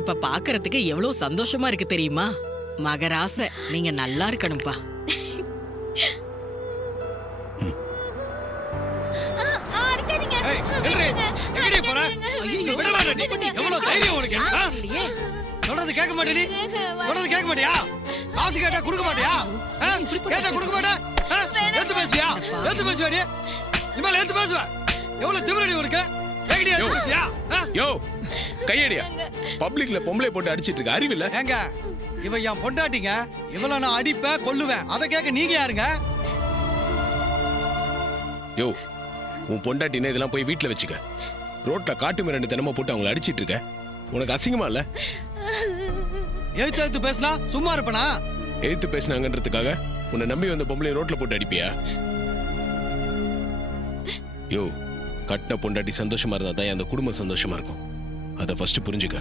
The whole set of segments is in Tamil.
இப்ப பாக்குறதுக்கு எவ்வளவு சந்தோஷமா இருக்கு தெரியுமா? மகராச நீங்க நல்லா இருக்கணும்பா. சொல்றது கேட்க மாட்டேடி? சொல்றது கேட்க மாட்டியா? காசு கேட்டா கொடுக்க மாட்டியா? கேட்டா கொடுக்க மாட்டா? எடுத்து பேசுவியா? எடுத்து பேசுவாடி? இனிமேல் எடுத்து பேசுவ? எவ்வளவு திமிரடி உனக்கு? ஏகடியா பேசுவியா? யோ கையடியா பப்ளிக்ல பொம்பளை போட்டு அடிச்சிட்டு இருக்க அறிவில்ல? ஏங்க இவ என் பொண்டாட்டிங்க, இவள நான் அடிப்பேன் கொல்லுவேன், அதை கேட்க நீங்க யாருங்க? யோ உன் பொண்டாட்டினே இதெல்லாம் போய் வீட்டுல வச்சுக்க. ரோட்ல காட்டு மிரண்டு தினமா போட்டு அவங்களை அடிச்சிட்டு இருக்க. உனக்கு அசிங்கமா இல்ல? எழுத்து எழுத்து பேசினா சும்மா இருப்பனா? எழுத்து பேசினாங்கன்றதுக்காக உன்னை நம்பி வந்த பொம்பளை ரோட்ல போட்டு அடிப்பியா? யோ கட்டின பொண்டாட்டி சந்தோஷமா இருந்தா தான் அந்த குடும்பம் சந்தோஷமா இருக்கும். அதை ஃபர்ஸ்ட் புரிஞ்சுக்க.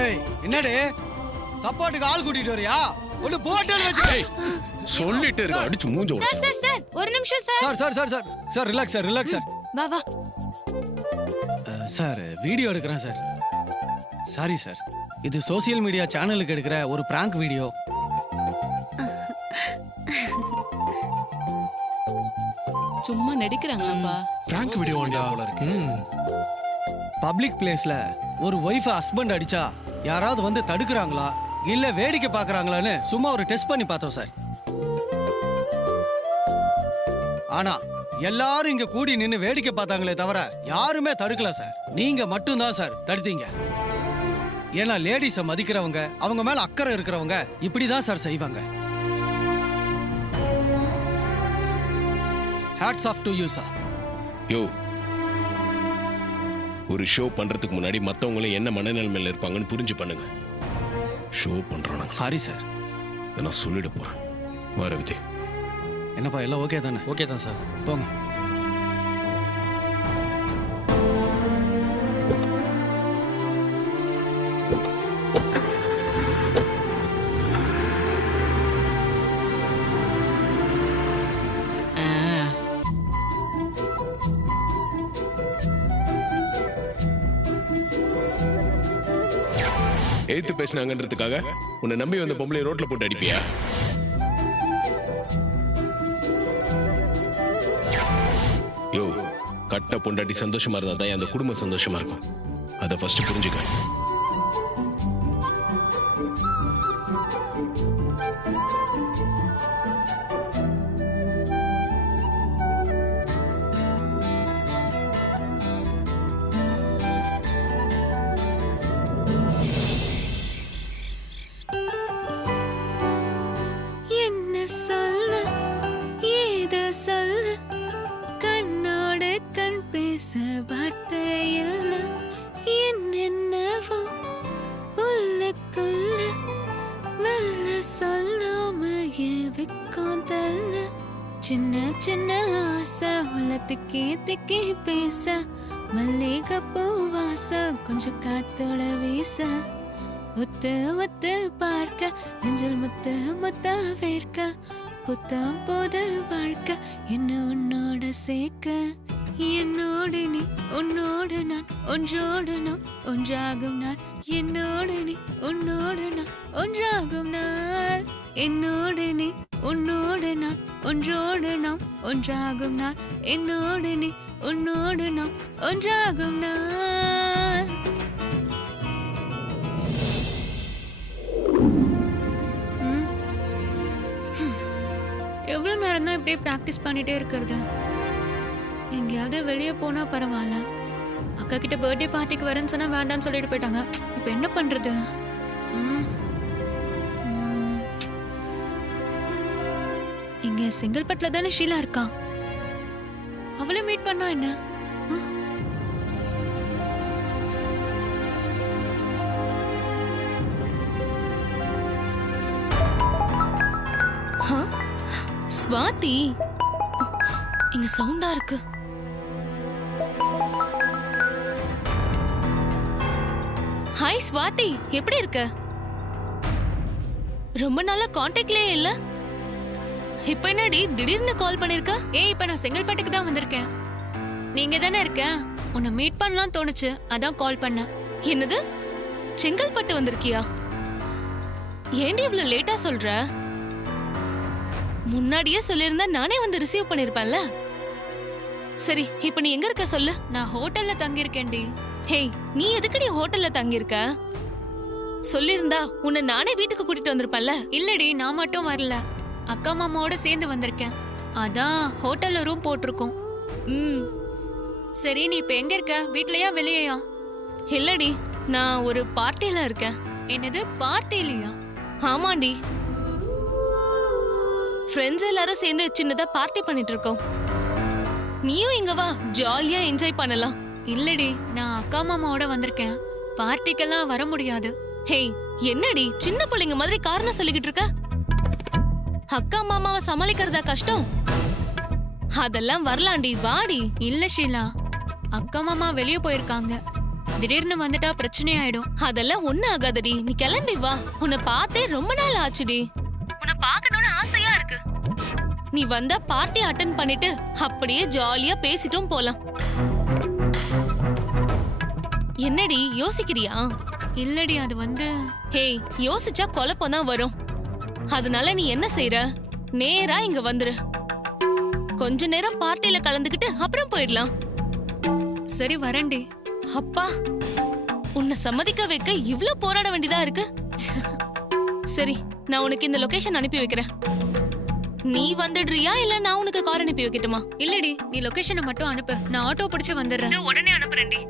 ஏய் என்னடி சப்போர்ட்டுக்கு ஆள் கூட்டிட்டு வரியா? ஒரு போட்டல் வச்சு சொல்லிட்டு இருக்க அடிச்சு மூஞ்ச சார் சார் சார் ஒரு நிமிஷம் sir. Sir sir sir sir sir relax sir relax sir. வா வா. சார் வீடியோ எடுக்கிறேன் சார். சாரி சார், இது சோசியல் மீடியா சேனலுக்கு எடுக்கிற ஒரு பிராங்க் வீடியோ. சும்மா நடிக்கிறாங்களாப்பா. பிராங்க் வீடியோ போல இருக்கு. பப்ளிக் பிளேஸ்ல ஒரு ஒய்ஃப ஹஸ்பண்ட் அடிச்சா யாராவது வந்து தடுக்கிறாங்களா இல்ல வேடிக்கை பாக்குறாங்களான்னு சும்மா ஒரு டெஸ்ட் பண்ணி பார்த்தோம் சார். ஆனா எல்லாரும் இங்க கூடி நின்னு வேடிக்கை பார்த்தாங்களே தவிர யாருமே தடுக்கல சார். நீங்க மட்டும்தான் சார் தடுத்தீங்க. ஏன்னா லேடிஸ மதிக்கிறவங்க, அவங்க மேல அக்கறை இருக்கிறவங்க இப்படிதான் சார் செய்வாங்க. Hats off to you sir. யோ ஒரு ஷோ பண்றதுக்கு முன்னாடி மத்தவங்களும் என்ன மனநிலைமையில இருப்பாங்கன்னு புரிஞ்சு பண்ணுங்க. ஷோ பண்றோம். சாரி சார், நான் சொல்லிட போறேன். வா ரவிதி. என்னப்பா எல்லாம் ஓகே தானே? ஓகே தான் சார், போங்க. எழுத்து பேசினாங்கன்றதுக்காக உன்னை நம்பி வந்த பொம்பளை ரோட்ல போட்டு அடிப்பியா? யோ கட்ட பொண்டாட்டி சந்தோஷமா இருந்தா தான் அந்த குடும்பம் சந்தோஷமா இருக்கும். அதை ஃபர்ஸ்ட் புரிஞ்சுக்க. சின்ன சின்ன ஆசை உள்ளத்துக்கே திக்கி பேச, மல்லிகை பூ வாசம் கொஞ்சம் காத்தோட வீச, ஒத்து ஒத்து பார்க்க நெஞ்சில் முத்து முத்தா வேர்க்க, புத்தம் போது வாழ்க்கை என்ன உன்னோட சேர்க்க, என்னோடு நீ உன்னோடு நான் ஒன்றோடு நாம் ஒன்றாகும் நாள், என்னோடு நீ உன்னோடு நான் ஒன்றாகும் நாள், என்னோடு நீ உன்னோடு நான் ஒன்றோடு நாம் ஒன்றாகும் நாள், என்னோடு நீ உன்னோடு நாம் ஒன்றாகும் நாள். எவ்வளவு நேரம் தான் இப்படியே பிராக்டிஸ் பண்ணிட்டே இருக்கிறது? எங்கேயாவது வெளியே போனா பரவாயில்ல. அக்கா கிட்ட பர்த்டே பார்ட்டிக்கு வரேன்னு சொன்னா வேண்டான்னு சொல்லிட்டு போயிட்டாங்க. இப்ப என்ன பண்றது? இங்க செங்கல்பட்டுல தானே ஷீலா இருக்கா, அவளை மீட் பண்ணா என்ன? ஸ்வாதி, இங்க சவுண்டா இருக்கு. ஹாய் ஸ்வாதி, எப்படி இருக்க? ரொம்ப நாளா கான்டாக்ட்லயே இல்ல. இப்ப என்னடி திடீர்னு கால் பண்ணிருக்க? இப்ப நான் செங்கல்பட்டுக்கு தான் வந்திருக்கேன். நீங்க தானே இருக்க? உன்னை மீட் பண்ணலாம் தோணுச்சு, அதான் கால் பண்ணேன். என்னது, செங்கல்பட்டு வந்திருக்கியா? ஏண்டி இவ்வளவு லேட்டா சொல்ற? முன்னாடியே சொல்லியிருந்தா நானே வந்து ரிசீவ் பண்ணிருப்பேன்ல. சரி, இப்ப நீ எங்க இருக்க சொல்லு. நான் ஹோட்டல்ல தங்கியிருக்கேன்டி. ஹேய், நீ எதுக்குடி ஹோட்டல்ல தங்கி இருக்க? சொல்லிருந்தா உன்னை நானே வீட்டுக்கு கூட்டிட்டு வந்திருப்பேன்ல. இல்லடி, நான் மட்டும் வரல, அக்கா மாமாவோட சேர்ந்து வந்திருக்கேன். அதான் ஹோட்டல்ல ரூம் போட்டிருக்கோம். ம், சரி, நீ இப்ப எங்க இருக்க? வீட்லயா வெளியயா? இல்லடி, நான் ஒரு பார்ட்டில இருக்கேன். என்னது, பார்ட்டிலையா? ஆமாண்டி, ஃப்ரெண்ட்ஸ் எல்லாரும் சேர்ந்து சின்னதா பார்ட்டி பண்ணிட்டு இருக்கோம். நீயும் இங்க வா, ஜாலியா என்ஜாய் பண்ணலாம். இல்லடி, நான் அக்கா மாமாவோட வந்திருக்கேன், பார்ட்டிக்கெல்லாம் வர முடியாது. ஹேய், என்னடி சின்ன பிள்ளைங்க மாதிரி காரணம் சொல்லிக்கிட்டு இருக்க? அக்கா மாமாவை சமாளிக்கிறதா கஷ்டம்? அதெல்லாம் வரலாண்டி, வாடி. இல்ல ஷீலா, அக்கா மாமா வெளிய போயிருக்காங்க, திடீர்னு வந்துட்டா பிரச்சனை ஆயிடும். அதெல்லாம் ஒண்ணு ஆகாதடி, நீ கிளம்பி வா. உன்னை பார்த்தே ரொம்ப நாள் ஆச்சுடி, உன்னை பார்க்கணும்னு ஆசையா இருக்கு. நீ வந்தா பார்ட்டி அட்டென்ட் பண்ணிட்டு அப்படியே ஜாலியா பேசிட்டும் போலாம். என்னடி யோசிக்கிறியா? இல்லடி, அது வந்து ஹேய், யோசிச்சா குழப்பம் தான் வரும். அதனால நீ என்ன செய்யற, நேரா இங்க வந்துரு. கொஞ்ச நேரம் பார்ட்டில கலந்துக்கிட்டு அப்புறம் போயிடலாம். சரி, வரேன்டி. அப்பா, உன்னை சம்மதிக்க வைக்க இவ்ளோ போராட வேண்டியதா இருக்கு. சரி, நான் உனக்கு இந்த லொகேஷன் அனுப்பி வைக்கிறேன். நீ வந்துடுறியா இல்ல நான் உனக்கு கார் அனுப்பி வைக்கட்டுமா? இல்லடி, நீ லொகேஷனை மட்டும் அனுப்பு, நான் ஆட்டோ பிடிச்சு வந்துடுறேன். உடனே அனுப்புறேன்டி.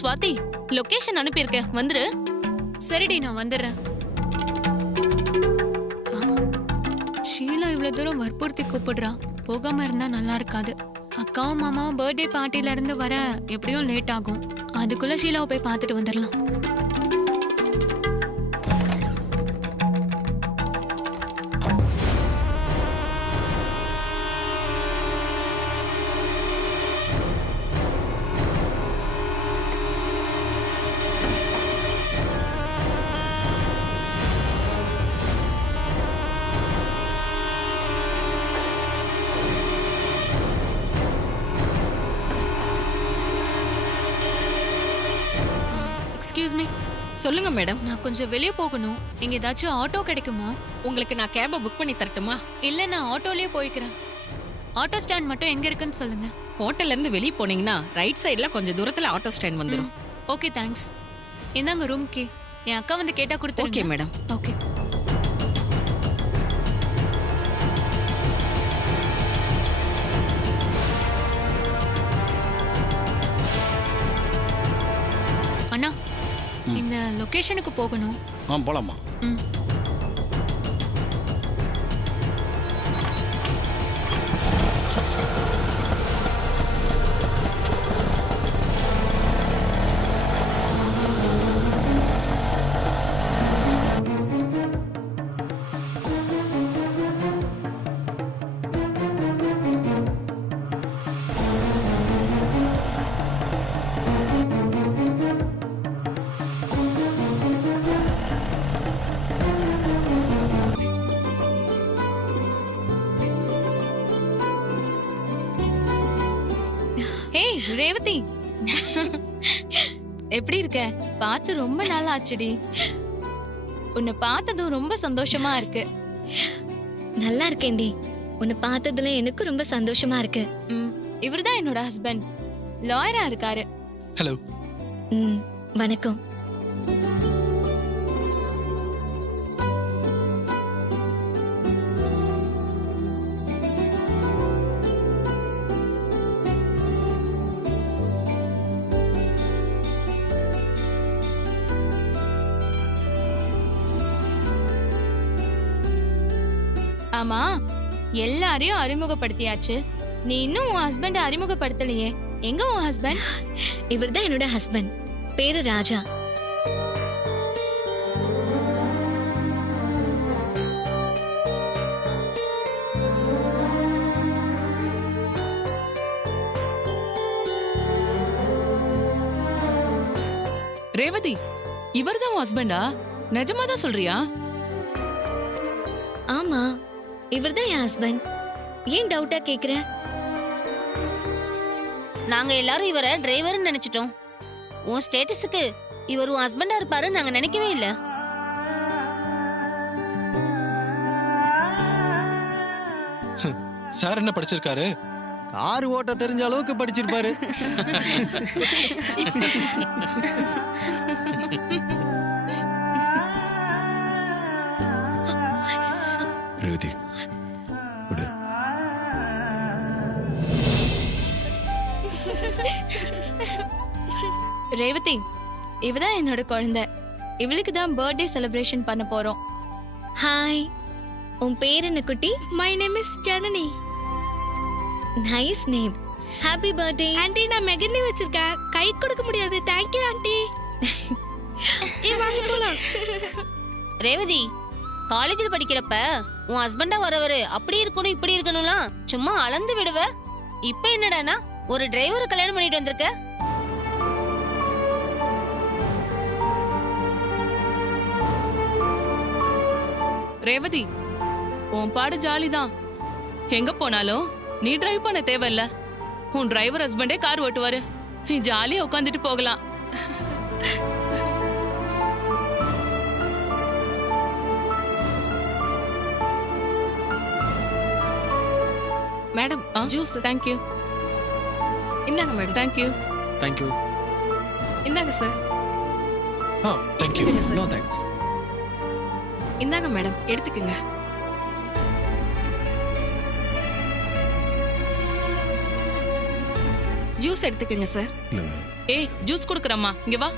ஸ்வாதி, லொகேஷன் அனுப்பியிருக்கேன், வந்துரு. சரிடி, நான் வந்துடுறேன். ஷீலா இவ்வளவு தூரம் வற்புறுத்தி கூப்பிடுறா, போகாம இருந்தா நல்லா இருக்காது. அக்காவும் மாமாவும் பர்த்டே பார்ட்டில இருந்து வர எப்படியும் லேட் ஆகும், அதுக்குள்ள ஷீலாவை போய் பார்த்துட்டு வந்துடலாம். Excuse me. சொல்லுங்க மேடம். நான் கொஞ்சம் வெளியே போகணும், இங்க ஏதாச்சும் ஆட்டோ கிடைக்குமா? உங்களுக்கு நான் கேபை புக் பண்ணி தரட்டுமா? இல்ல, நான் ஆட்டோலயே போய்க்கிறேன். ஆட்டோ ஸ்டாண்ட் மட்டும் எங்க இருக்குன்னு சொல்லுங்க. ஹோட்டல்ல இருந்து வெளியே போனீங்கன்னா ரைட் சைடுல கொஞ்சம் தூரத்துல ஆட்டோ ஸ்டாண்ட் வந்துடும். Okay, thanks. இந்தாங்க ரூம் கீ. என் அக்கா வந்து கேட்டா கொடுத்துருங்க. Okay madam. ஓகே. அண்ணா, இந்த லொகேஷனுக்கு போகணும். போலாமா? ம். ஏய் ரேவதி, எப்படி இருக்க? பார்த்து ரொம்ப நாள் ஆச்சுடி. உன்னை பார்த்ததும் ரொம்ப சந்தோஷமா இருக்கு. நல்லா இருக்கேன்டி, உன்னை பார்த்ததுல எனக்கு ரொம்ப சந்தோஷமா இருக்கு. இவர்தான் என்னோட ஹஸ்பண்ட், லாயரா இருக்காரு. ஹலோ. வணக்கம். ஆமா, எல்லாரையும் அறிமுகப்படுத்தியாச்சு, நீ இன்னும் உன் ஹஸ்பண்ட அறிமுகப்படுத்தலையே. எங்க உன் ஹஸ்பண்ட்? இவர்தான் என்னோட ஹஸ்பண்ட், பேரு ராஜா. ரேவதி, இவர்தான் உன் ஹஸ்பண்டா? நிஜமாதான் சொல்றியா? ஆமா, இவர்தான் என் ஹஸ்பண்ட். ஏன் டவுட்டா கேக்குற? நாங்க எல்லாரும் இவரை டிரைவர்னு நினைச்சிட்டோம். உன் ஸ்டேட்டஸுக்கு இவர் உன் ஹஸ்பண்டா இருப்பாரு நாங்க நினைக்கவே இல்ல. சார் என்ன படிச்சிருக்காரு? கார் ஓட்ட தெரிஞ்ச அளவுக்கு படிச்சிருப்பாரு. ரேவதி விடு. ரேவதி, இவதான் என்னோட குழந்தை. இவளுக்கு தான் பர்த்டே செலிப்ரேஷன் பண்ண போறோம். ஹாய், உன் பேர் என்ன குட்டி? My name is Janani. Nice name. Happy birthday. Aunty, நான் மெகந்தி வச்சிருக்கேன். கை கொடுக்க முடியாது. Thank you aunty. வாங்க போலாம். ரேவதி, காலேஜில் படிக்கிறப்ப உன் ஹஸ்பண்டா வரவரு அப்படி இருக்கணும் இப்படி இருக்கணும்லாம் சும்மா அளந்து விடுவ. இப்ப என்னடானா ஒரு டிரைவரை கல்யாணம் பண்ணிட்டு வந்திருக்க. ரேவதி, உன் பாடு ஜாலிதான். எங்க போனாலும் நீ டிரைவ் பண்ண தேவையில்ல. உன் டிரைவர் ஹஸ்பண்டே கார் ஓட்டுவாரு. நீ ஜாலியா உட்காந்துட்டு போகலாம். மேடம் ஆ, ஜூஸ் தேங்க்யூ. இந்தாங்க மேடம். தேங்க்யூ. தேங்க்யூ. இந்தாங்க சார். ஆ, தேங்க்யூ. இந்தாங்க சார். No thanks. இந்தாங்க மேடம், எடுத்துக்கங்க. ஜூஸ் எடுத்துக்கங்க சார். இல்லைங்க. ஏய், ஜூஸ் குடுக்கறம்மா, இங்க வா.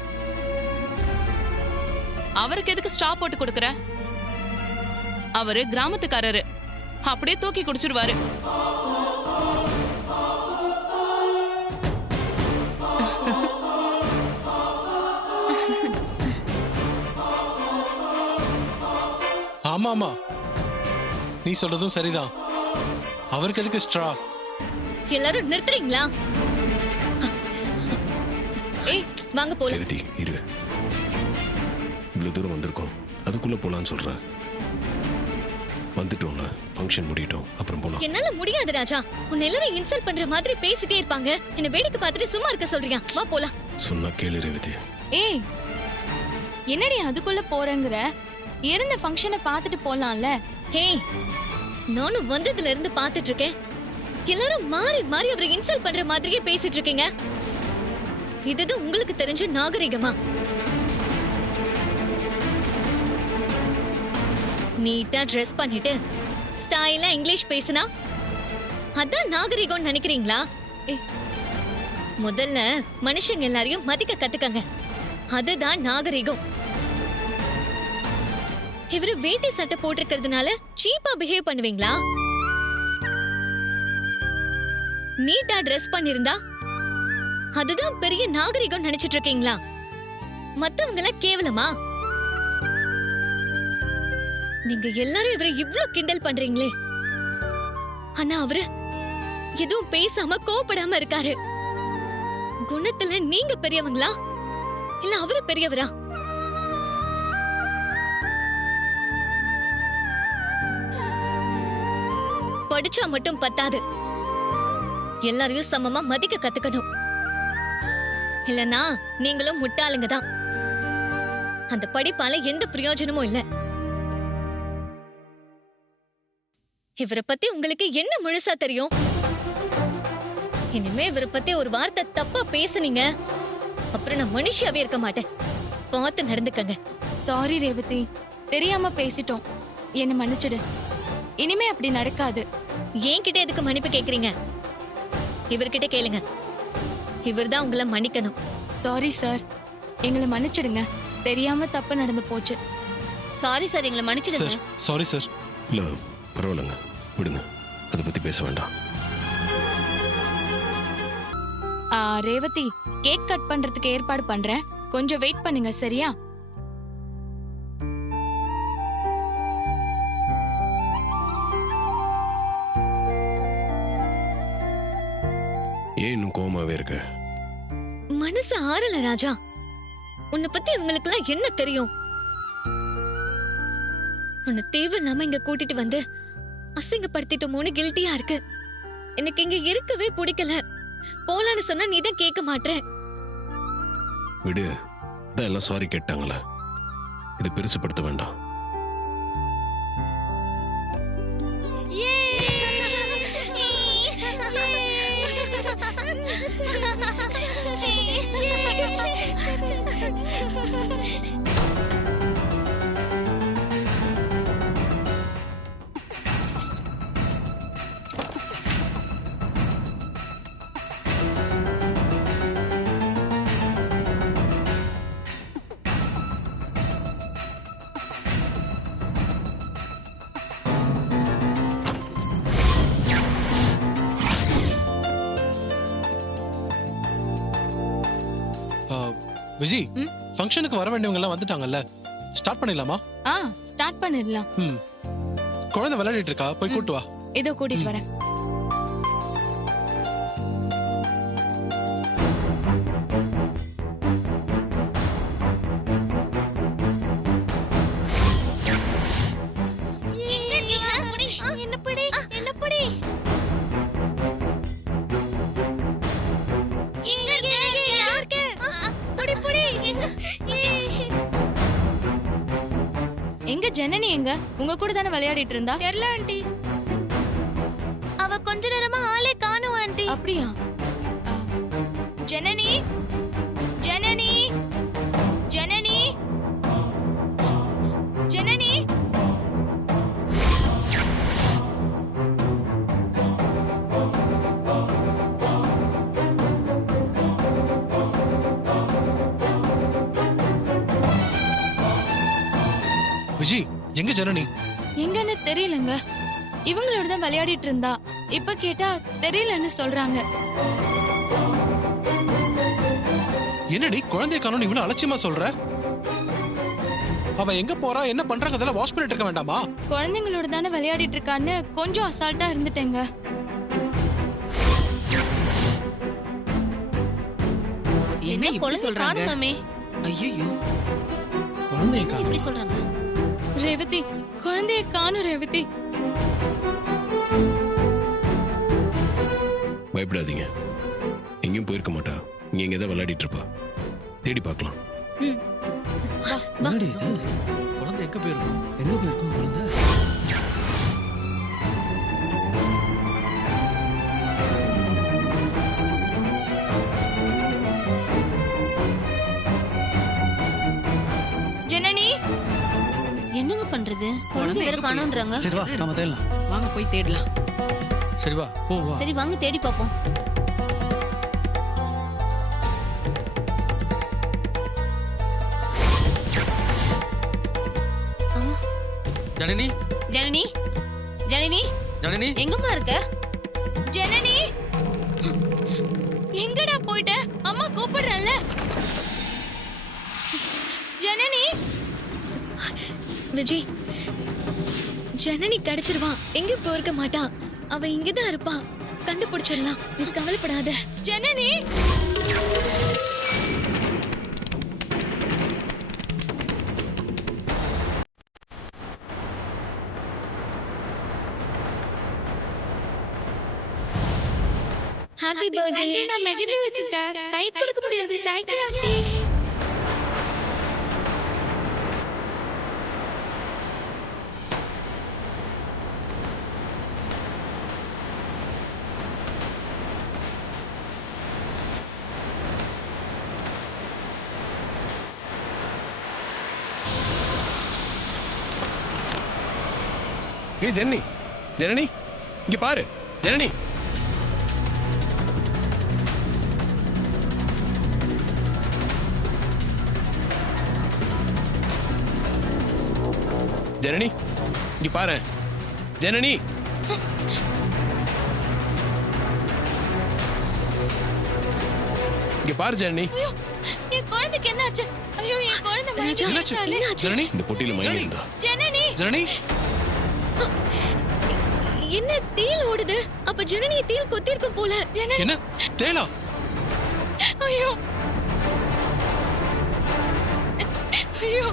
அவருக்கு எதுக்கு ஸ்ட்ரா போட்டு கொடுக்கற? அவரு கிராமத்துக்காரரு, அப்படியே தூக்கி குடிச்சிடுவாரு. ஆமா ஆமா, நீ சொல்றதும் சரிதான். அவருக்கு எதுக்கு ஸ்ட்ரா? எல்லாரும் நிறுத்துறீங்களா? ஏய், வாங்க போலாம். ரேவதி இரு. இவ்வளவு தூரம் வந்திருக்கோம், அதுக்குள்ள போலான்னு சொல்றேன். வந்துட்டோம்ல, ஃபங்க்ஷன் முடியட்டும், அப்புறம் போலாம். என்னால முடியாது ராஜா. உன்னை எல்லாரும் இன்சல்ட் பண்ற மாதிரி பேசிட்டே இருப்பாங்க. என்ன வேடிக்கை பார்த்துட்டு சும்மா இருக்க சொல்றியா? வா போலாம். சொன்னா கேளு ரேவதி. ஏய், என்னடி அதுக்குள்ள போறேங்கிற? இருந்த ஃபங்க்ஷனை பார்த்துட்டு போலாம்ல. ஹே, நானும் வந்ததுல இருந்து பார்த்துட்டு இருக்கேன். எல்லாரும் மாறி மாறி அவரை இன்சல்ட் பண்ற மாதிரியே பேசிட்டு இருக்கீங்க. இதுதான் உங்களுக்கு தெரிஞ்ச நாகரிகமா? நீட்டா ட்ரெஸ் பண்ணிட்டு ஸ்டைலா இங்கிலீஷ் பேசினா அதான் நாகரிகம்னு நினைக்கிறீங்களா? முதல்ல மனுஷங்க எல்லாரையும் மதிக்க கத்துக்கங்க. அதுதான் நாகரிகம். இவரு வேட்டி சட்டை போட்டிருக்கிறதுனால சீப்பா பிஹேவ் பண்ணுவீங்களா? நீட்டா ட்ரெஸ் பண்ணிருந்தா அதுதான் பெரிய நாகரிகம் நினைச்சிட்டு இருக்கீங்களா? மத்தவங்கள கேவலமா? நீங்க எல்லாரும் இவரை இவ்ளோ கிண்டல் பண்றீங்களே, ஆனா அவரு எதுவும் பேசாம கோபப்படாம இருக்காரு. குணத்துல நீங்க பெரியவங்களா இல்ல அவரு பெரியவரா? படிச்சா மட்டும் பத்தாது, எல்லாரையும் சமமா மதிக்க கத்துக்கணும். இல்லனா நீங்களும் முட்டாளுங்க தான். அந்த படிப்பால எந்த பிரயோஜனமும் இல்ல. இவரை பத்தி உங்களுக்கு என்ன முழுசா தெரியும்? இனிமே இவரை பத்தி ஒரு வார்த்தை தப்பா பேசுனீங்க, அப்புறம் நான் மனுஷியாவே இருக்க மாட்டேன். பார்த்து நடந்துக்கங்க. சாரி ரேவதி, தெரியாம பேசிட்டோம். என்ன மன்னிச்சிடு. இனிமே அப்படி நடக்காது. என்கிட்ட எதுக்கு மன்னிப்பு கேக்குறீங்க? இவர்கிட்ட கேளுங்க. இவர்தான் உங்களை மன்னிக்கணும். சாரி சார், எங்களை மன்னிச்சிடுங்க. தெரியாம தப்பு நடந்து போச்சு. சாரி சார், எங்களை மன்னிச்சிடுங்க. Sorry sir. இல்ல பரவாயில்லைங்க, விடுங்க, அதை பத்தி பேச வேண்டாம். ரேவதி, கேக் கட் பண்றதுக்கு ஏற்பாடு பண்றேன். கொஞ்சம் வெயிட் பண்ணுங்க, சரியா? ஏன் இன்னும் கோவமாவே இருக்க? மனசு ஆறல ராஜா. உன்னை பத்தி உங்களுக்குலாம் என்ன தெரியும்? உன்னை தேவையில்லாம இங்க கூட்டிட்டு வந்து அசிங்கப்படுத்திட்டோமோன்னு கில்ட்டியா இருக்கு. எனக்கு இங்க இருக்கவே பிடிக்கல. போலான்னு சொன்னா நீ தான் கேட்க மாட்டேற. விடு, தான் எல்லாம் சாரி கேட்டாங்களே, இதை பெருசுப்படுத்த வேண்டாம். விஜி, ஃபங்க்ஷனுக்கு வர வேண்டியவங்க எல்லாம் வந்துட்டாங்கல்ல, ஸ்டார்ட் பண்ணிடலாமா? ஸ்டார்ட் பண்ணிடலாம். குழந்தை விளையாடிட்டு இருக்கா, போய் கூட்டு வா. இதோ கூட்டிட்டு வரேன். எங்க ஜனனி எங்க? உங்க கூட தானே விளையாடிட்டு இருந்தா? தெரியல ஆண்டி. அவ கொஞ்ச நேரமா ஆளே காணோம் ஆண்டி. அப்படியா? ஜனனி, ஜனனி, ஜனனி, ஜனனி. விஜி, எங்க ஜனனி? எங்கன்னு தெரியலங்க. இவங்களோட தான் விளையாடிட்டு இருந்தா. இப்ப கேட்டா தெரியலன்னு சொல்றாங்க. என்னடி குழந்தைய காணோம் இவ்வளவு அலட்சியமா சொல்ற? அவ எங்க போறா, என்ன பண்றாங்க, அதெல்லாம் வாட்ச் பண்ணிட்டு இருக்க வேண்டாமா? குழந்தைங்களோட தானே விளையாடிட்டு இருக்கான்னு கொஞ்சம் அசால்ட்டா இருந்துட்டேங்க. என்ன இப்படி சொல்றாங்க? ஐயோ, குழந்தைய காணோம். இப்படி சொல்றாங்க. ரேவதி, குழந்தைய காணும் ரேவதி. பயப்படாதீங்க, எங்கேயும் போயிருக்க மாட்டா. இங்க எங்க ஏதாவது விளையாடிட்டு இருப்பா, தேடி பார்க்கலாம். என்னடி இது? குழந்தை எங்க போயிருக்கும்? எங்க போயிருக்கும் குழந்தை? ஜனனி, என்னங்க பண்றது? குழந்தை வேற காணோம்ன்றாங்க. சரி வா, நாம தேடலாம். வாங்க போய் தேடலாம். சரி வா, போ வா. சரி வாங்க தேடி பாப்போம். ஜனனி, ஜனனி, ஜனனி, ஜனனி, எங்கம்மா இருக்க? ஜனனி, எங்கடா போயிட்ட? அம்மா கூப்பிடுறேன்ல. ஜனனி. விஜய், ஜனனி கிடைச்சிருவா, எங்க போயிருக்க மாட்டா. அவ இங்கதான் இருப்பா, கண்டுபிடிச்சிடலாம். நீ கவலைப்படாத. Janani, happy birthday. நான் மெகந்தி வச்சிருக்கேன். கை கொடுக்க முடியாது. Thank you aunty. ஏய் ஜனனி, ஜனனி, இங்க பாரு ஜனனி. ஜனனி, இங்க பாரு ஜனனி. இங்க பாரு ஜனனி. ஐயோ, என் குழந்தைக்கு என்னாச்சு? ஐயோ, என் குழந்தை ராஜா, என்னாச்சு? என்னாச்சு? ஜனனி, இந்த பொட்டியில மயில் இருந்தா. ஜனனி, ஜனனி, என்ன தேல் ஓடுது? அப்ப ஜனனி தேல் கொத்திருக்கும் போல. ஜனனி, என்ன தேலா? ஐயோ, ஐயோ,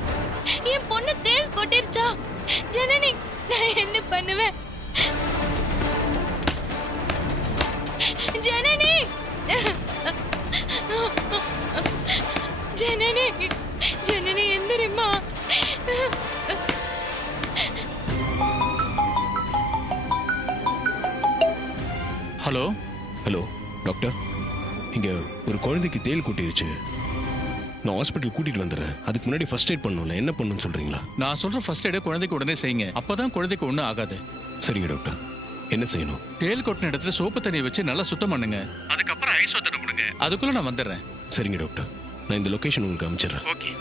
என் பொண்ணு தேல் கொட்டிருச்சா? ஜனனி நான் என்ன பண்ணுவேன் ஜனனி ஜனனி ஜனனி எந்திரிம்மா ஹலோ ஹலோ டாக்டர் இங்க ஒரு குழந்தைக்கு தேள் கூட்டிருச்சு. நான் ஹாஸ்பிட்டல் கூட்டிட்டு வந்துடுறேன். அதுக்கு முன்னாடி ஃபர்ஸ்ட் எய்ட் பண்ணணும்ல, என்ன பண்ணணும்னு சொல்றீங்களா? நான் சொல்ற ஃபர்ஸ்ட் எய்டை குழந்தைக்கு உடனே செய்யுங்க. அப்பதான் குழந்தைக்கு ஒன்றும் ஆகாது. சரிங்க டாக்டர். என்ன செய்யணும்? தேள் கொட்டின இடத்துல சோப்பு தண்ணியை வச்சு நல்லா சுத்தம் பண்ணுங்க. அதுக்கப்புறம் ஐஸ் ஒத்தனை கொடுங்க. அதுக்குள்ள நான் வந்துடுறேன். சரிங்க டாக்டர். நான் இந்த லொகேஷன் உங்களுக்கு அனுப்பிச்சிடுறேன். ஓகே.